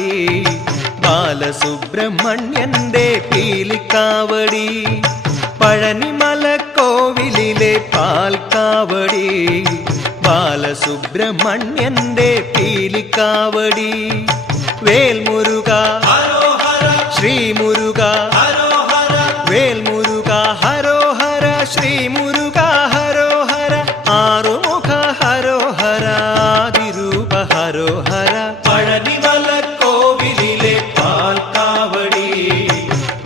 കാവടി ബാലസുബ്രഹ്മണ്യന്റെ പീലിക്കാവടി പഴനിമലക്കോവിലിലെ പാൽക്കാവടി ബാലസുബ്രഹ്മണ്യന്റെ പീലിക്കാവടി വേൽമുരുക ശ്രീമുരുക വേൽമുരുക ഹരോഹര ശ്രീമുരുക ഹരോഹര ആറുമുഖ ഹരോഹര ആദിരൂപ ഹരോഹര പഴനിമലക്കോവിലിലെ പാൽക്കാവടി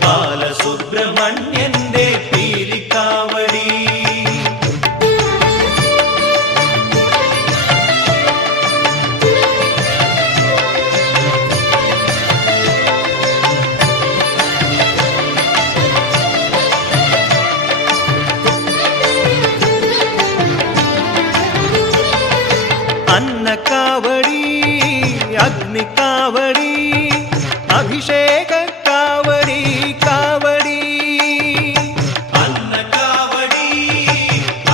ബാലസുബ്രഹ്മണ്യന്റെ പീലിക്കാവടി അന്നക്കാവടി അഗ്നിക്കാവടി അഭിഷേക കാവടി കാവടി അന്നക്കാവടി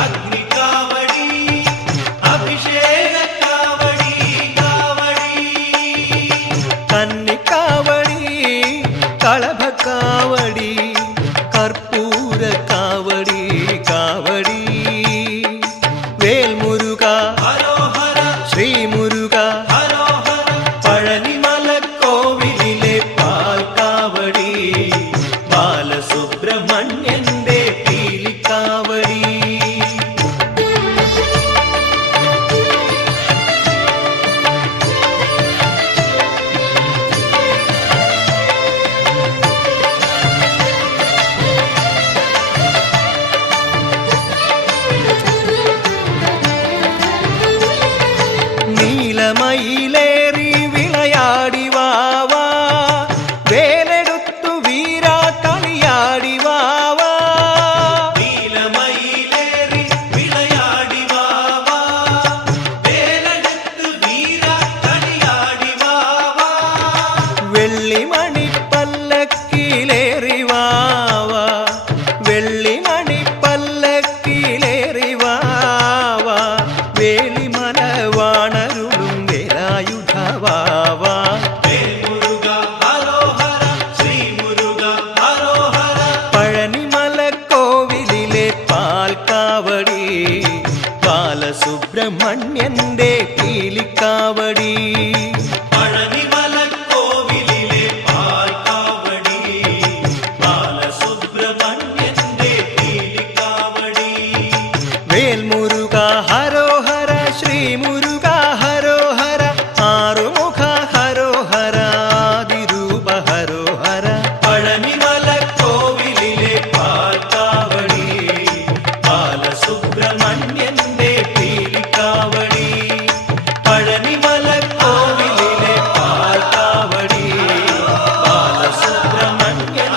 അഗ്നിക്കാവടി അഭിഷേക കാവടി കാവടി കന്നിക്കാവടി കളഭക്കാവടി കർപ്പൂര കാവടി കാവടി വേൽമുരുക ശ്രീമുരുക പഴനിമലക്കോവിലിലെ പാൽക്കാവടി ബാലസുബ്രഹ്മണ്യന്റെ പീലിക്കാവടി നീലമയിലേറി വിളയാടി വാവാ വേലെടുത്തു വീരാ കളിയാടി വാവാ നീലമയിലേറി വിളയാടി വാവാ വേലെടുത്തു വീരാ കളിയാടി വാവാ വെള്ളിമണിപ്പല്ലക്കിലേറി വാവാ വെള്ളിമണിപ്പല്ലക്കിലേറി വാവാ വേലിമല വാണരുളും വേലായുധവാവാ വേൽമുരുക ഹരോഹര ശ്രീമുരുക ഹരോഹര പഴനിമലക്കോവിലിലെ പാൽക്കാവടി ബാലസുബ്രഹ്മണ്യന്റെ പീലിക്കാവടി പഴനിമലക്കോവിലിലെ പാൽക്കാവടി ബാലസുബ്രഹ്മണ്യന്റെ പീലിക്കാവടി വേൽമുരുക ഹരോഹര ശ്രീമുരുക ഹരോഹര ആറുമുഖ ഹരോഹര ആദിരൂപ ഹരോഹര പഴനിമലക്കോവിലിലെ പാൽക്കാവടി ബാലസുബ്രഹ്മണ്യന്റെ പീലിക്കാവടി പഴനിമലക്കോവിലിലെ പാൽക്കാവടി ബാലസുബ്രഹ്മണ്യന്റെ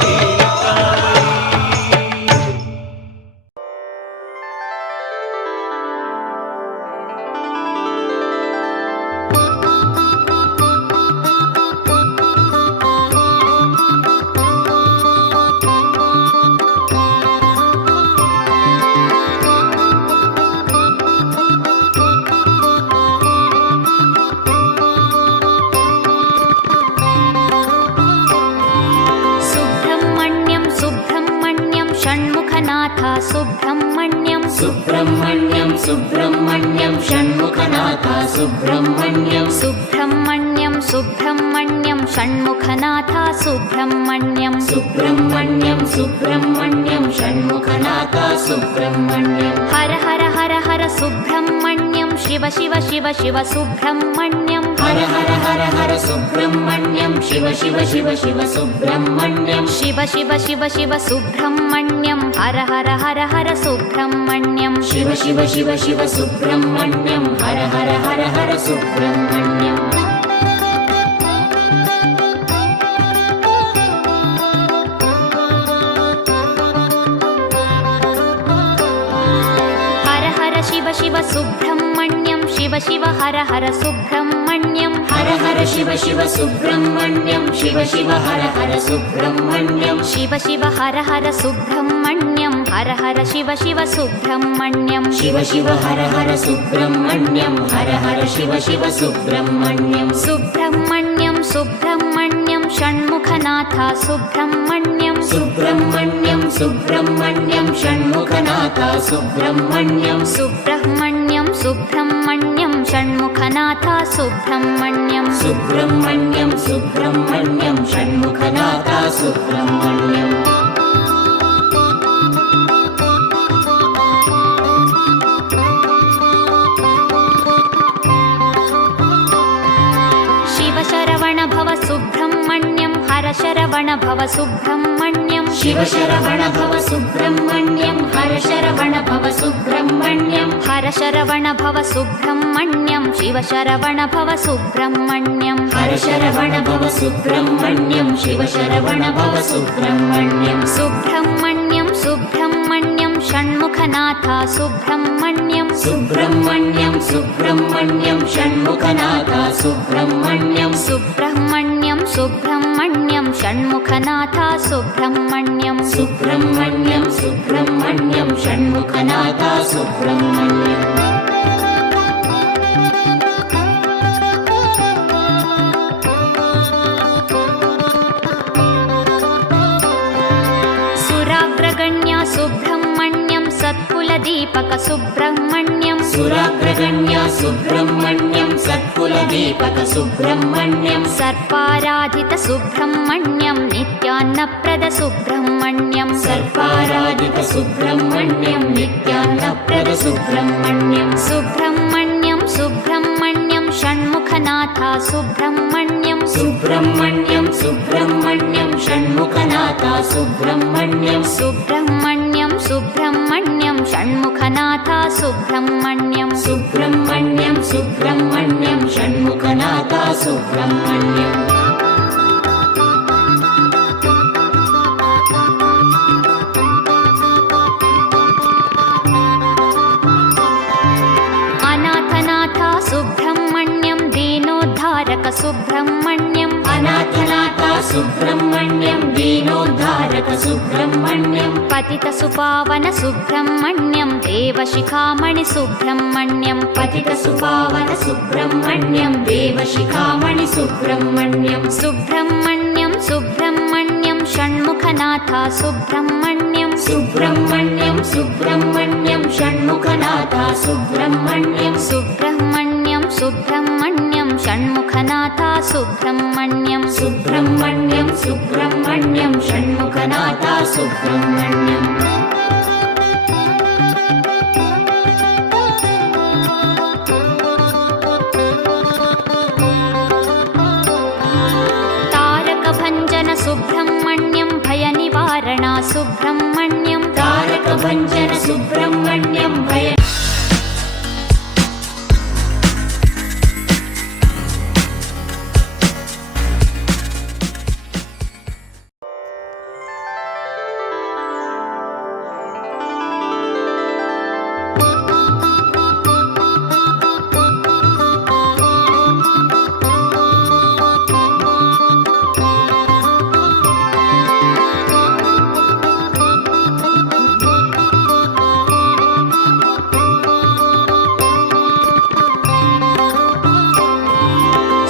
പീലിക്കാവടി. സുബ്രഹ്മണ്യം സുബ്രഹ്മണ്യം ഷൺമുഖനാഥ സുബ്രഹ്മണ്യം സുബ്രഹ്മണ്യം സുബ്രഹ്മണ്യം ഷൺമുഖനാഥ സുബ്രഹ്മണ്യം സുബ്രഹ്മണ്യം സുബ്രഹ്മണ്യം ഷൺമുഖനാഥ സുബ്രഹ്മണ്യം സുബ്രഹ്മണ്യം സുബ്രഹ്മണ്യം ഷൺമുഖനാഥ സുബ്രഹ്മണ്യം ഹര ഹര ഹര ഹര സുബ്രഹ്മണ്യം ശിവ ശിവ ശിവ ശിവ സുബ്രഹ്മണ്യം ഹര ഹര ഹര ഹര സുബ്രഹ്മണ്യം ശിവ ശിവ ശിവ ശിവ സുബ്രഹ്മണ്യം ശിവ ശിവ ശിവ ശിവ സുബ്രഹ്മണ്യം ഹര ഹര ഹര ഹര സുബ്രഹ്മണ്യം ശിവ ശിവ ശിവ ശിവ സുബ്രഹ്മണ്യം ഹര ഹര ഹര ഹര സുബ്രഹ്മണ്യം ഹര ഹര ശിവ ശിവ സുബ്രഹ്മണ്യം ശിവ ശിവ ഹര ഹര സുബ്രഹ്മണ്യം ഹര ഹര ശിവ ശിവ സുബ്രഹ്മണ്യം ശിവ ശിവ ഹര ഹര സുബ്രഹ്മണ്യം ശിവ ശിവ ഹര ഹര സുബ്രഹ്മണ്യം ഹര ഹര ശിവ ശിവ സുബ്രഹ്മണ്യം ശിവ ശിവ ഹര ഹര സുബ്രഹ്മണ്യം ഹര ഹര ശിവ ശിവ സുബ്രഹ്മണ്യം സുബ്രഹ്മണ്യം षण्मुखनाथ सुब्रह्मण्यं सुब्रह्मण्यं सुब्रह्मण्यं षण्मुखनाथ सुब्रह्मण्यं सुब्रह्मण्यं सुब्रह्मण्यं षण्मुखनाथ सुब्रह्मण्यं सुब्रह्मण्यं सुब्रह्मण्यं षण्मुखनाथ सुब्रह्मण्यं शिवशरवण भव सुब्रह्मण्यं हरशरवण भव सुब्रह्मण्यं शिवशरवण भव सुब्रह्मण्यं हरशरवण भव सुब्रह्मण्यं हरशरवण भव सुब्रह्मण्यं शिवशरवण भव सुब्रह्मण्यं हरशरवण भव सुब्रह्मण्यं शिवशरवण भव सुब्रह्मण्यं सुब्रह्मण्यं सुब्रह्मण्यं षण्मुखनाथ सुब्रह्मण्यं सुब्रह्मण्यं सुब्रह्मण्यं षण्मुखनाथ सुब्रह्मण्यं सुब्रह्मण्यं सुब्रह्मण्यं षण्मुखनाथ सुब्रह्मण्यं सुब्रह्मण्यं सुब्रह्मण्यं षण्मुखनाथ सुब्रह्मण्यं सुराग्रगण्या सुब्रह्मण्यं सत्कुलदीपक सुब्रह्मण्यं सुराग्रगण्या सुब्रह्मण्यं सत्कुलदीपक सुब्रह्मण्यं सर्पाराधित सुब्रह्मण्यं नित्यान्नप्रद सुब्रह्मण्यं सर्पाराधित सुब्रह्मण्यं नित्यान्नप्रद सुब्रह्मण्यं सुब्रह्मण्यं सुब्रह्मण्यं षण्मुखनाथ सुब्रह्मण्यं सुब्रह्मण्यं सुब्रह्मण्यं षण्मुखनाथ सुब्रह्मण्यं सुब्रह्मण्यं सुब्रह्मण्यं षण्मुखनाथ सुब्रह्मण्यं सुब्रह्मण्यं सुब्रह्मण्यं षण्मुखनाथ सुब्रह्मण्यं अनाथनाथ सुब्रह्मण्यं दीनोद्धारक सुब्रह्मण्यं अनाथनाथ सुब्रह्मण्यं दीनोद्धारक सुब्रह्मण्यं पतित सुपावन सुब्रह्मण्यं देवशिखामणि सुब्रह्मण्यं पतित सुपावन सुब्रह्मण्यं देवशिखामणि सुब्रह्मण्यं सुब्रह्मण्यं सुब्रह्मण्यं षण्मुखनाथ सुब्रह्मण्यं सुब्रह्मण्यं सुब्रह्मण्यं षण्मुखनाथ सुब्रह्मण्यं सुब्रह्मण्यं सुब्रह्मण्यं षण्मुखनाथ सुब्रह्मण्यं सुब्रह्मण्यं सुब्रह्मण्यं षण्मुखनाथ सुब्रह्मण्यं तारकभञ्जन सुब्रह्मण्यं भयनिवारणा सुब्रह्मण्यं तारकभञ्जन सुब्रह्मण्यं भय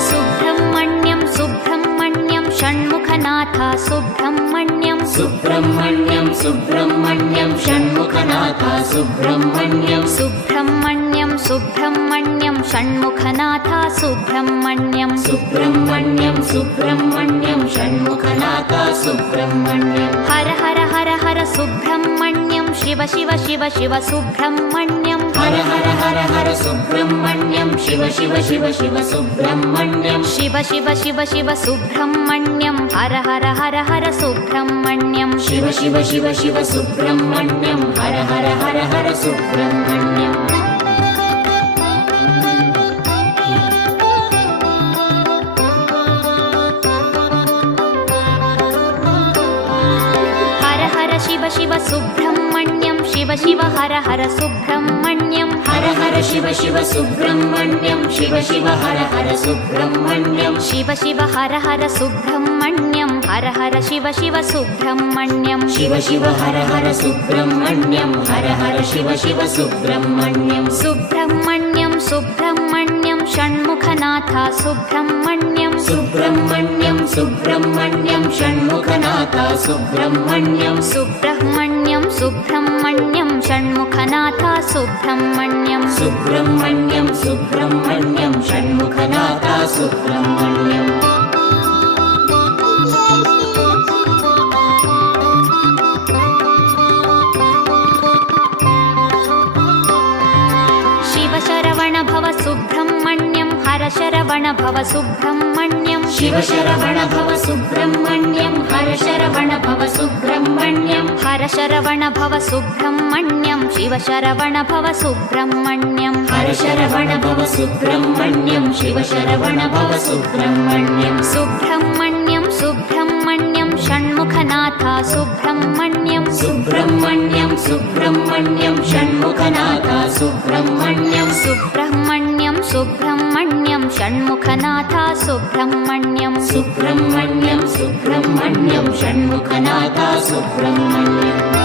सुब्रह्मण्यं सुब्रह्मण्यं षण्मुखनाथ सुब्रह्मण्यं सुब्रह्मण्यं सुब्रह्मण्यं षण्मुखनाथ सुब्रह्मण्यं सुब्रह्मण्यं सुब्रह्मण्यं षण्मुखनाथ सुब्रह्मण्यं सुब्रह्मण्यं सुब्रह्मण्यं षण्मुखनाथ सुब्रह्मण्यं हर हर हर हर सुब्रह्मण्यं शिव शिव शिव शिव सुब्रह्मण्यं हर हर हर हर सुब्रह्मण्यं शिव शिव शिव शिव सुब्रह्मण्यं शिव शिव शिव शिव सुब्रह्मण्यं हर हर हर हर सुब्रह्मण्यं शिव शिव शिव शिव सुब्रह्मण्यं हर हर हर हर सुब्रह्मण्यं हर हर शिव शिव सुब्रह्मण्यं शिव शिव हर हर सुब्रह्मण्यं हर हर शिव शिव सुब्रह्मण्यं शिव शिव हर हर सुब्रह्मण्यं शिव शिव हर हर सुब्रह्मण्यं हर हर शिव शिव सुब्रह्मण्यं शिव शिव हर हर सुब्रह्मण्यं हर हर शिव शिव सुब्रह्मण्यं सुब्रह्मण्यं सुब्रह्मण्यं षण्मुखनाथ सुब्रह्मण्यं सुब्रह्मण्यं सुब्रह्मण्यं षण्मुखनाथा सुब्रह्मण्यं सुब्रह्मण्यं सुब्रह्मण्यं षण्मुखनाथा सुब्रह्मण्यं सुब्रह्मण्यं सुब्रह्मण्यं षण्मुखनाथा सुब्रह्मण्यम् शिवशरवण भव सुब्रह्मण्यं हरशरवण भव सुब्रह्मण्यं शिवशरवण भव सुब्रह्मण्यं हरशरवण भव सुब्रह्मण्यं हरशरवण भव सुब्रह्मण्यं शिवशरवण भव सुब्रह्मण्यं हरशरवण भव सुब्रह्मण्यं शिवशरवण भव सुब्रह्मण्यं सुब्रह्मण्यं सुब्रह्मण्यं षण्मुखनाथा सुब्रह्मण्यं सुब्रह्मण्यं सुब्रह्मण्यं षण्मुखनाथा सुब्रह्मण्यं सुब्रह्मण्यं सुब्रह्मण्यं षण्मुखनाथा सुब्रह्मण्यं सुब्रह्मण्यं सुब्रह्मण्यं षण्मुखनाथा सुब्रह्मण्यम्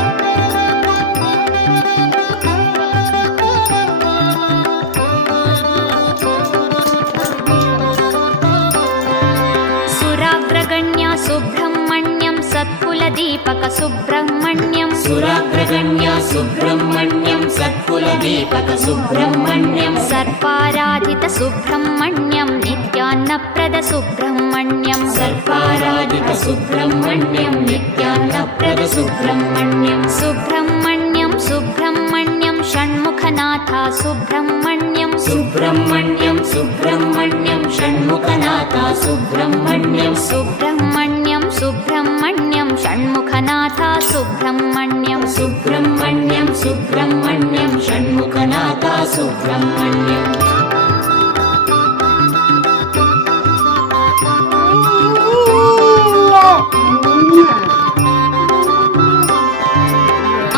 सुराग्रगण्या सुब्रह्मण्यं सत्कुलदीपक सुब्रह्मण्यं सुराग्रगण्या सुब्रह्मण्यं सत्कुलदीपक सुब्रह्मण्यं सर्पाराधित सुब्रह्मण्यं नित्यान्नप्रद सुब्रह्मण्यं सर्पाराधित सुब्रह्मण्यं नित्यान्नप्रद सुब्रह्मण्यं सुब्रह्मण्यं सुब्रह्मण्यं षण्मुखनाथा सुब्रह्मण्यं सुब्रह्मण्यं सुब्रह्मण्यं षण्मुखनाथा सुब्रह्मण्यं सुब्रह्मण्यं सुब्रह्मण्यं षण्मुखनाथा सुब्रह्मण्यं सुब्रह्मण्यं सुब्रह्मण्यं षण्मुखनाथा सुब्रह्मण्यम्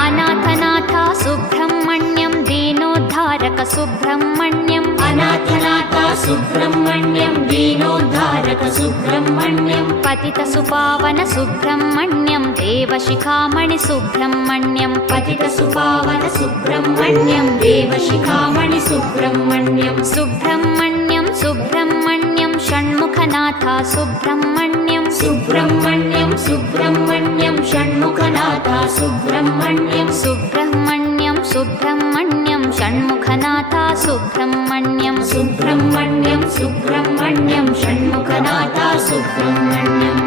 अनाथनाथा सुब्रह्मण्यं दीनोद्धारक सुब्रह्मण्यं अनाथनाथा सुब्रह्मण्यं दीनोद्धारक सुब्रह्मण्यं पतित सुपावन सुब्रह्मण्यं देवशिखामणि सुब्रह्मण्यं पतित सुपावन सुब्रह्मण्यं देवशिखामणि सुब्रह्मण्यं सुब्रह्मण्यं सुब्रह्मण्यं षण्मुखनाथा सुब्रह्मण्यं सुब्रह्मण्यं सुब्रह्मण्यं षण्मुखनाथा सुब्रह्मण्यं सुब्रह्मण्यं सुब्रह्मण्यं षण्मुखनाथा सुब्रह्मण्यं सुब्रह्मण्यं सुब्रह्मण्यं षण्मुखनाथा सुब्रह्मण्यम्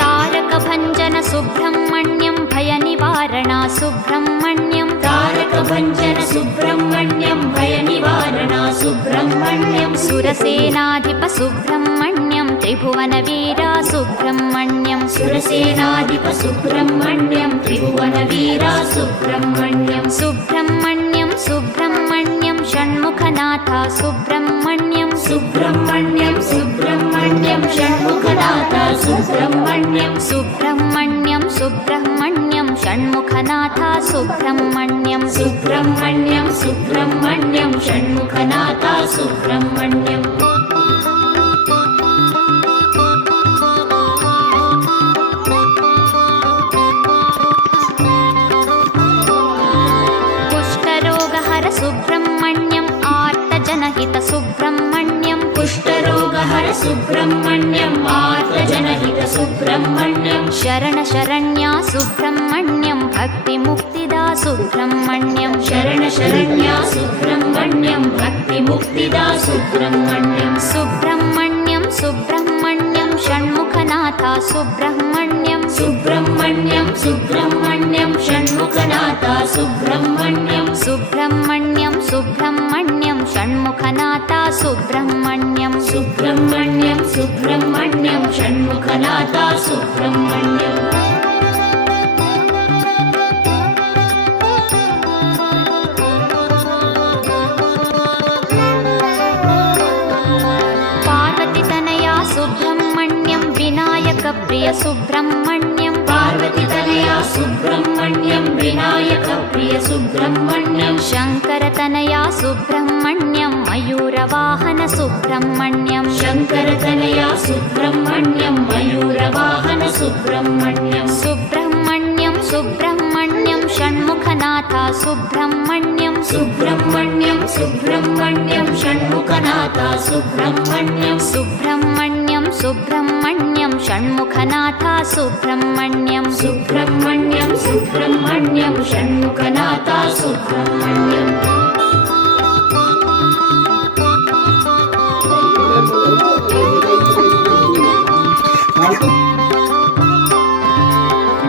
तारकभञ्जन सुब्रह्मण्यं भयनिवारणा सुब्रह्मण्यं तारकभञ्जन सुब्रह्मण्यं भयनिवारणा सुब्रह्मण्यं सुरसेनाधिप सुब्रह्मण्यं त्रिभुवनवीरा सुब्रह्मण्यं सुरसेनाधिप सुब्रह्मण्यं त्रिभुवनवीरा सुब्रह्मण्यं सुब्रह्मण्यं सुब्रह्मण्यं षण्मुखनाथा सुब्रह्मण्यं सुब्रह्मण्यं सुब्रह्मण्यं षण्मुखनाथा सुब्रह्मण्यं सुब्रह्मण्यं सुब्रह्मण्यं षण्मुखनाथा सुब्रह्मण्यं सुब्रह्मण्यं सुब्रह्मण्यं षण्मुखनाथा सुब्रह्मण्यम् कुष्ठरोगहर सुब्रह्मण्यम् आर्तजनहित सुब्रह्मण्यं कुष्ठरोगहर सुब्रह्मण्यं आर्तजनहित सुब्रह्मण्यं शरण शरण्या सुब्रह्मण्यं भक्तिमुक्तिदा सुब्रह्मण्यं शरण शरण्या सुब्रह्मण्यं भक्तिमुक्तिदा सुब्रह्मण्यं सुब्रह्मण्यं सुब्रह्मण्यं षण्मुखनाथा सुब्रह्मण्यं सुब्रह्मण्यं सुब्रह्मण्यं षण्मुखनाथा सुब्रह्मण्यं सुब्रह्मण्यं सुब्रह्मण्यं षण्मुखनाथा सुब्रह्मण्यं सुब्रह्मण्यं सुब्रह्मण्यं षण्मुखनाथा सुब्रह्मण्यम् पार्वतीतनया सुब्रह्मण्यं विनायकप्रिय सुब्रह्मण्यं पार्वतीतनया सुब्रह्मण्यं विनायकप्रिय सुब्रह्मण्यं शङ्करतनया सुब्रह्मण्यं मयूरवाहन सुब्रह्मण्यं शङ्करतनया षण्मुखनाथ सुब्रह्मण्यं सुब्रह्मण्यं सुब्रह्मण्यं षण्मुखनाथ सुब्रह्मण्यं सुब्रह्मण्यं सुब्रह्मण्यं षण्मुखनाथ सुब्रह्मण्यं सुब्रह्मण्यं सुब्रह्मण्यं षण्मुखनाथ सुब्रह्मण्यं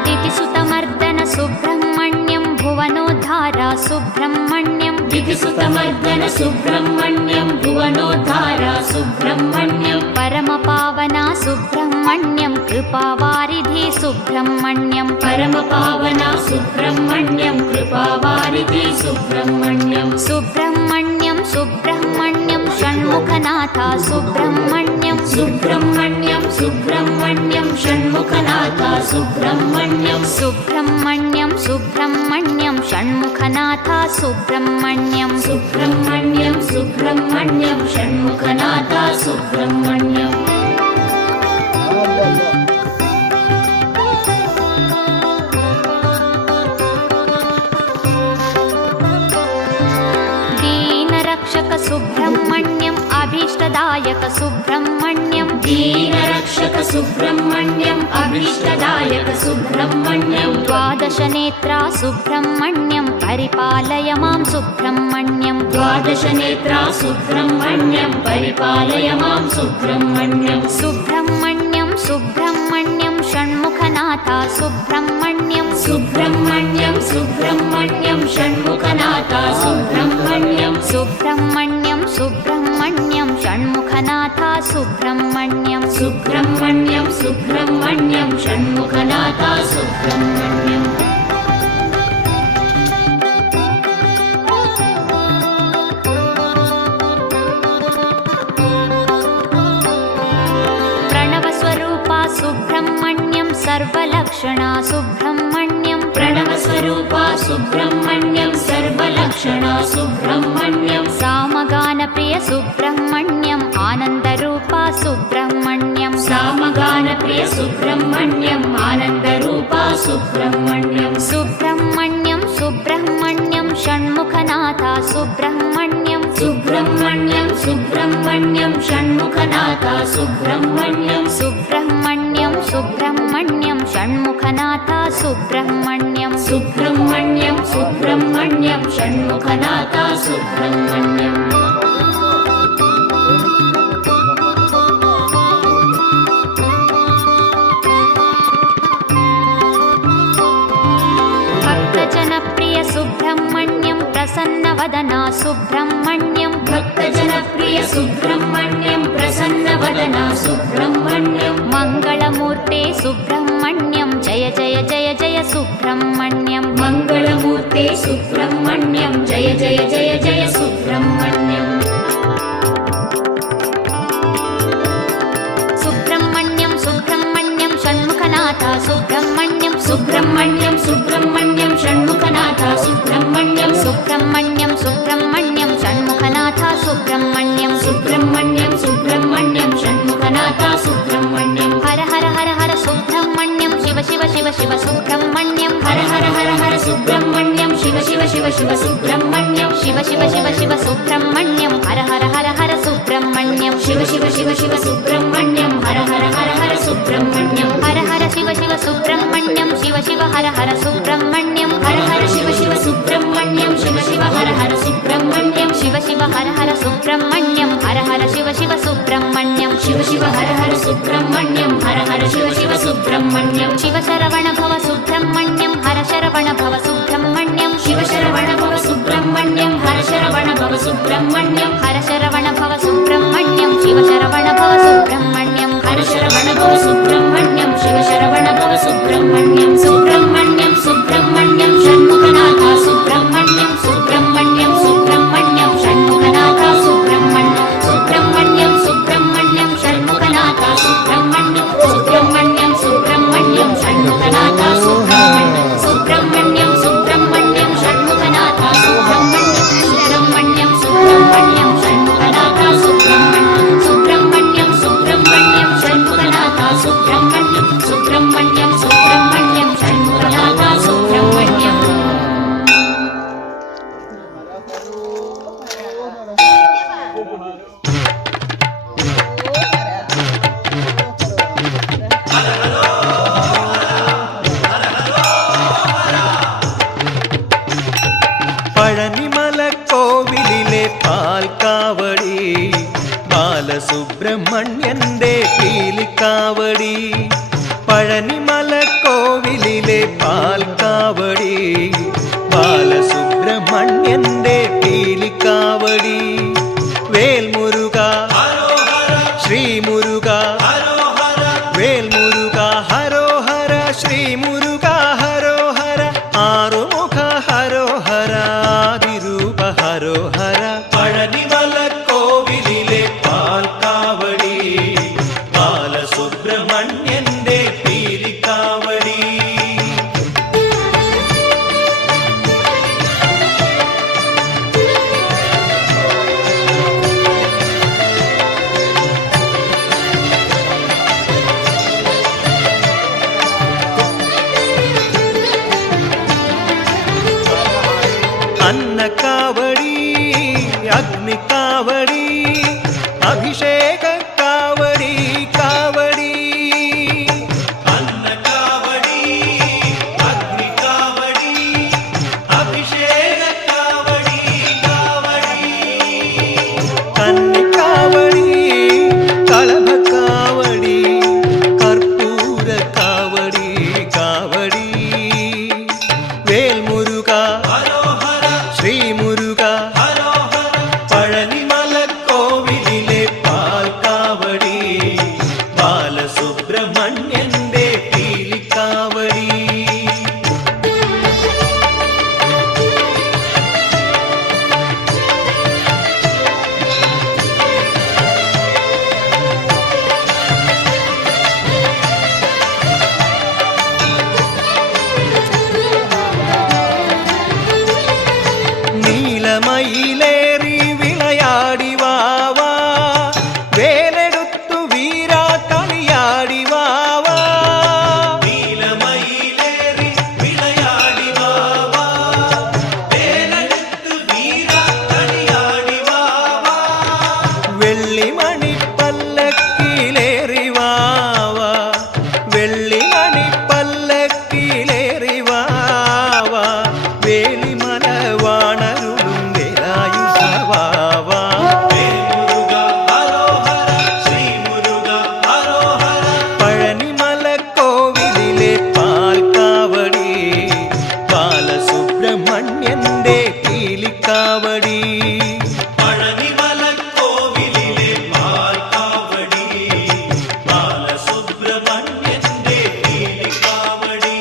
दितिसुतमर्दन सुब्रह्मण्यं भुवनोद्धार सुब्रह्मण्यं दितिसुतमर्दन सुब्रह्मण्यं भुवनोद्धार सुब्रह्मण्यं परमपावना सुब्रह्मण्यं कृपावारिधि सुब्रह्मण्यं परमपावना सुब्रह्मण्यं कृपावारिधि सुब्रह्मण्यं सुब्रह्मण्यं सुब्रह्मण्यं षण्मुखनाथ सुब्रह्मण्यं सुब्रह्मण्यं सुब्रह्मण्यं षण्मुखनाथ सुब्रह्मण्यं सुब्रह्मण्यं सुब्रह्मण्यं षण्मुखनाथ सुब्रह्मण्यं सुब्रह्मण्यं सुब्रह्मण्यं षण्मुखनाथ सुब्रह्मण्यं दीनरक्षक सुब्रह्मण्यं अभीष्टदायक सुब्रह्मण्यं दीनरक्षक सुब्रह्मण्यं अभीष्टदायक सुब्रह्मण्यं द्वादशनेत्रा सुब्रह्मण्यं परिपालय मां सुब्रह्मण्यं द्वादशनेत्रा सुब्रह्मण्यं परिपालय मां सुब्रह्मण्यं सुब्रह्मण्यं सुब्रह्मण्यं षण्मुखनाथ सुब्रह्मण्यं सुब्रह्मण्यं सुब्रह्मण्यं षण्मुखनाथ सुब्रह्मण्यं सुब्रह्मण्यं सुब्रह्मण्यं षण्मुखनाथ सुब्रह्मण्यं सुब्रह्मण्यं सुब्रह्मण्यं षण्मुखनाथ सुब्रह्मण्यं प्रणवस्वरूपा सुब्रह्मण्यं सर्वलक्षणा सुब्रह्मण्यं प्रणवस्वरूपा सुब्रह्मण्यं सर्वलक्षणा सुब्रह्मण्यं सामगानप्रिय सुब्रह्मण्यं आनन्दरूपा सुब्रह्मण्यं सामगानप्रिय सुब्रह्मण्यं आनन्दरूपा सुब्रह्मण्यं सुब्रह्मण्यं सुब्रह्मण्यं षण्मुखनाथ सुब्रह्मण्यं सुब्रह्मण्यं सुब्रह्मण्यं षण्मुखनाथ सुब्रह्मण्यं सुब्रह्मण्यं सुब्रह्मण्यं षण्मुखनाथ सुब्रह्मण्यं सुब्रह्मण्यं सुब्रह्मण्यं षण्मुखनाथ सुब्रह्मण्यं भक्तजनप्रिय सुब्रह्मण्यं प्रसन्नवदना सुब्रह्मण्यं भक्तजनप्रिय सुब्रह्मण्यं प्रसन्नवदना सुब्रह्मण्यं मङ्गलमूर्ते सुब्रह्मण्यं जय जय जय जय सुब्रह्मण्यं मङ्गलमूर्ते सुब्रह्मण्यं जय जय जय जय सुब्रह्मण्यं सुब्रह्मण्यं सुब्रह्मण्यं षण्मुखनाथ सुब्रह्मण्यं सुब्रह्मण्यं सुब्रह्मण्यं षण्मुखनाथ सुब्रह्मण्यं सुब्रह्मण्यं सुब्रह्मण्यं षण्मुखनाथ सुब्रह्मण्यं सुब्रह्मण्यं सुब्रह्मण्यं षण्मुखनाथ सुब्रह्मण्यं हर हर हर हर सुब्रह्मण्यं शिव शिव शिव शिव सुब्रह्मण्यं हर हर हर हर सुब्रह्मण्यं शिव शिव शिव शिव सुब्रह्मण्यं शिव शिव शिव शिव सुब्रह्मण्यं हर हर हर हर सुब्रह्मण्यं शिव शिव शिव शिव सुब्रह्मण्यं हर हर हर हर सुब्रह्मण्यं हर हर शिव शिव सुब्रह्मण्यं शिव शिव हर हर सुब्रह्मण्यं हर हर शिव शिव सुब्रह्मण्यं शिव शिव हर हर सुब्रह्मण्यं शिव शिव हर हर सुब्रह्मण्यं हर हर शिव शिव सुब्रह्मण्यं शिव शिव हर हर सुब्रह्मण्यं हर हर शिव शिव सुब्रह्मण्यं शिव शरवण भव सुब्रह्मण्यं हर शरवण भव सुब्रह्मण्यं शिव शरवण भव सुब्रह्मण्यं हर शरवण भव सुब्रह्मण्यं हर शरवण भव सुब्रह्मण्यं शिव शरवण भव सुब्रह्मण्यं हर शरवण भव सुब्रह्मण्यं शिव शरवण भव सुब्रह्मण्यं सुब्रह्मण्यं सुब्रह्मण्यं षण्मुखनाथ सुब्रह्मण्यं सुब्रह्मण्यं सुब्रह्मण्यं षण्मुखनाथ सुब्रह्मण्यं सुब्रह्मण्यं सुब्रह्मण्यं षण्मुखनाथ सुब्रह्मण्यं सुब्रह्मण्यं सुब्रह्मण्यं षण्मुखनाथ सुब्रह्मण्यं सुब्रह्मण्यं सुब्रह्मण्यं षण्मुखनाथ सुब्रह्मण्यं सुब्रह्मण्यं सुब्रह्मण्यं ബാലസുബ്രഹ്മണ്യന്റെ പീലിക്കാവടി പഴനിമലക്കോവിലിലെ പാൽക്കാവടി ബാലസുബ്രഹ്മണ്യന്റെ പീലിക്കാവടി വേൽമുരുക ശ്രീമുരുക വേൽമുരുക ഹരോഹര ശ്രീമുരുക ഹരോഹര ആറുമുഖ ഹരോഹര ആദിരൂപ ഹരോഹര പഴനിമലക്കോവിലിലെ പാൽക്കാവടി ബാലസുബ്രഹ്മണ്യന്റെ പീലിക്കാവടി അന്നക്കാവടി അഗ്നിക്കാവടി അഭിഷേക കാവടി കാവടി അന്നക്കാവടി അഗ്നിക്കാവടി അഭിഷേക കാവടി കാവടി കന്നിക്കാവടി കളഭക്കാവടി കർപ്പൂര കാവടി കാവടി വേൽമുരുക ശ്രീമുരുക പഴനിമലക്കോവിലിലെ പാൽക്കാവടി ബാലസുബ്രഹ്മണ്യന്റെ പീലിക്കാവടി നീലമയിലേറി വിളയാടി വാവാ വേലെടുത്തു വീരാ കളിയാടി വാവാ നീലമയിലേറി വിളയാടി വാവാ വേലെടുത്തു വീരാ കളിയാടി വാവാ വെള്ളിമണി പല്ലക്കിലേറി വാവാ വെള്ളിമണി പല്ലക്കിലേറി വാവാ വേലിമല വാണരുളും വേലായുധവാവാ വേൽമുരുക ഹരോഹര ശ്രീമുരുക ഹരോഹര പഴനിമലക്കോവിലിലെ പാൽക്കാവടി ബാലസുബ്രഹ്മണ്യന്റെ പീലിക്കാവടി പഴനിമലക്കോവിലിലെ പാൽക്കാവടി ബാലസുബ്രഹ്മണ്യന്റെ പീലിക്കാവടി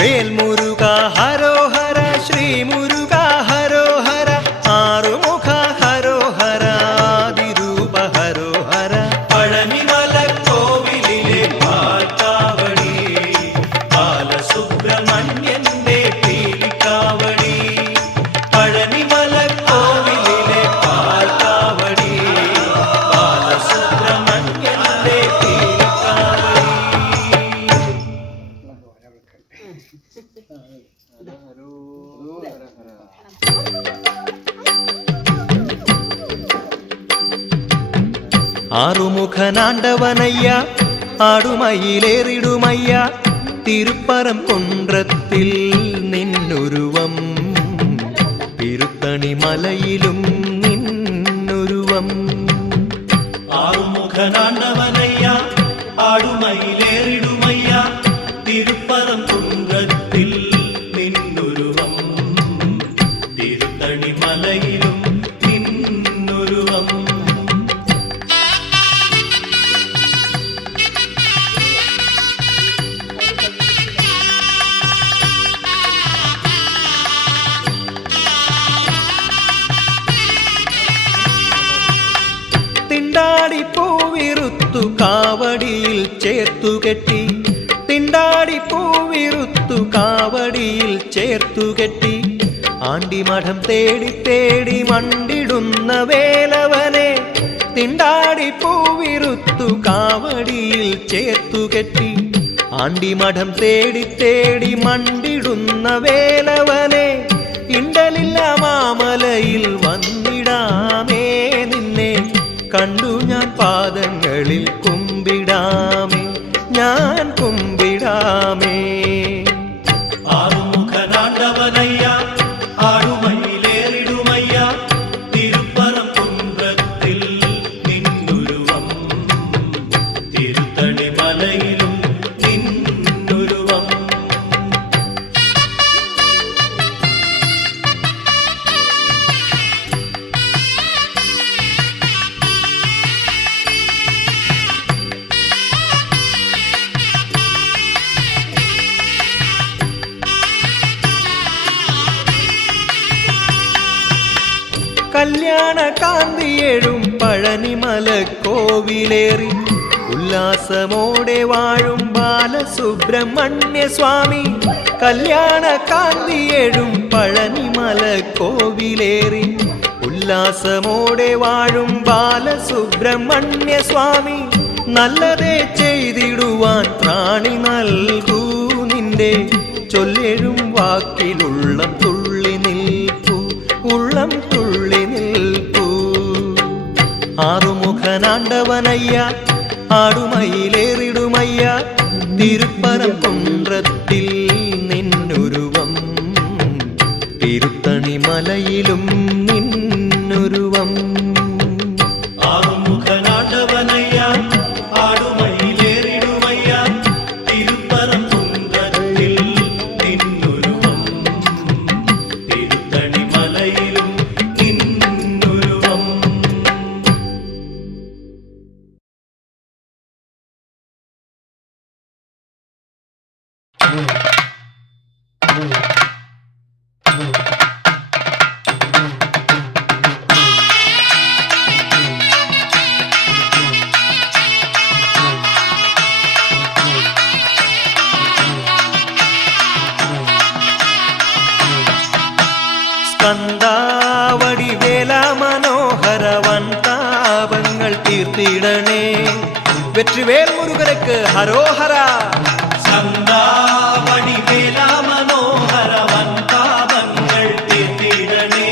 വേൽമുരുക ഹരോഹര ശ്രീമുരുക ഹരോഹര ആറുമുഖ ഹരോഹര ആദിരൂപ ഹരോഹര പഴനിമലക്കോവിലിലെ പാൽക്കാവടി ബാലസുബ്രഹ്മണ്യന്റെ പീലിക്കാവടി പഴനിമലക്കോവിലിലെ പാൽക്കാവടി ബാലസുബ്രഹ്മണ്യന്റെ പീലിക്കാവടി ആറുമുഖനാണ്ടവനയ്യ ആടുമയിലേറിടുമയ്യ തിരുപ്പരം കുன்றത്തിൽ നിന്നുരുവം തിരുത്തണി മലയിലും നിന്നുരുവം ആറുമുഖനാണ്ടവനയ്യ ആടുമയിലേറിടുമയ്യ തിരുപ്പരം കുன்றത്തിൽ നിന്നുരുവം തിരുത്തണി മലയിലും നിന്നുരുവം തിണ്ടാടി പൂവിറുത്തു കാവടിയിൽ ചേർത്തുകെട്ടി തിണ്ടാടി പൂവിറുത്തു കാവടിയിൽ ചേർത്തുകെട്ടി ആണ്ടിമഠം തേടി തേടി മണ്ടിടുന്ന വേലവനെ തിണ്ടാടി പൂവിറുത്തു കാവടിയിൽ ചേർത്തുകെട്ടി ആണ്ടിമഠം തേടി തേടി മണ്ടിടുന്ന വേലവനെ ഇണ്ടലില്ല മാമലയിൽ വന്നിടാമേ നിന്നെ കണ്ടു ഞാൻ പാദങ്ങളിൽ കുമ്പിടാമേ ഞാൻ കുമ്പിടാമേ ആറുമുഖനാണ്ടവനയ്യ ആടുമയിലേറിടുമയ്യ തിരുപ്പരം കുன்றത്തിൽ നിന്നുരു കല്യാണ കാന്തിയേഴും പഴനിമല കോവിലേറി ഉല്ലാസമോടെ വാഴും ബാലസുബ്രഹ്മണ്യ സ്വാമി. കല്യാണ കാന്തിയേഴും പഴനിമല കോവിലേറി ഉല്ലാസമോടെ വാഴും ബാലസുബ്രഹ്മണ്യ സ്വാമി. നല്ലതേ ചെയ്തിടുവാൻ ത്രാണി നൽകൂ നിന്റെ ചൊല്ലേഴും വാക്കിലുള്ളം തുള്ളി നിൽപ്പൂ, ഉള്ളം തുള്ളി നിൽപ്പൂ. ആറുമുഖനാണ്ടവനയ്യ ആടുമയിലേറിടുമയ്യ തിരുപ്പരംകുன்றത്തിൽ നിന്നുരുവം, തിരുത്തണിമലയിലും നിന്നുരുവം. ആറുമുഖനാണ്ടവനയ്യ ആടുമയിലേറിടുമയ്യ തിരുപ്പരംകുன்றത്തിൽ നിന്നുരുവം, തിരുത്തണിമലയിലും നിന്നുരുവം. സ്കന്ദാവടി വേല മനോഹരവൻ താപങ്ങൾ തീർത്തിടണേ. വെற்றிവേൽ മുരുകനുക്ക് ഹരോഹര. സ്കന്ദാവടി വേല മനോഹരവൻ താപങ്ങൾ തീർത്തിടണേ.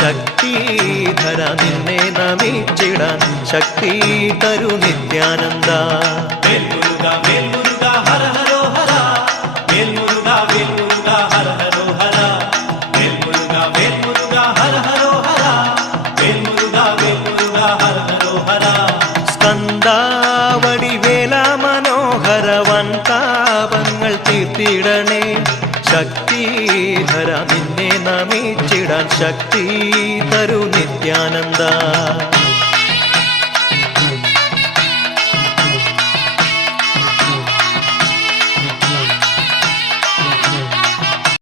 ശക്തിധര നിന്നെ നമിച്ചിടാൻ ശക്തി തരു നിത്യാനന്ദ. വേൽമുരുക വേൽമുരുക ഹര ഹരോ ഹര, വേൽമുരുക വേൽമുരുക ഹര ഹരോ ഹര, വേൽമുരുക വേൽമുരുക ഹര ഹരോ ഹര, വേൽമുരുക വേൽമുരുക ഹര ഹരോ ഹര. സ്കന്ദാവടി വേല മനോഹരവൻ താപങ്ങൾ തീർത്തിടണേ. ശക്തിധര നിന്നെ നമിച്ചിടാൻ ശക്തി തരു നിത്യാനന്ദ.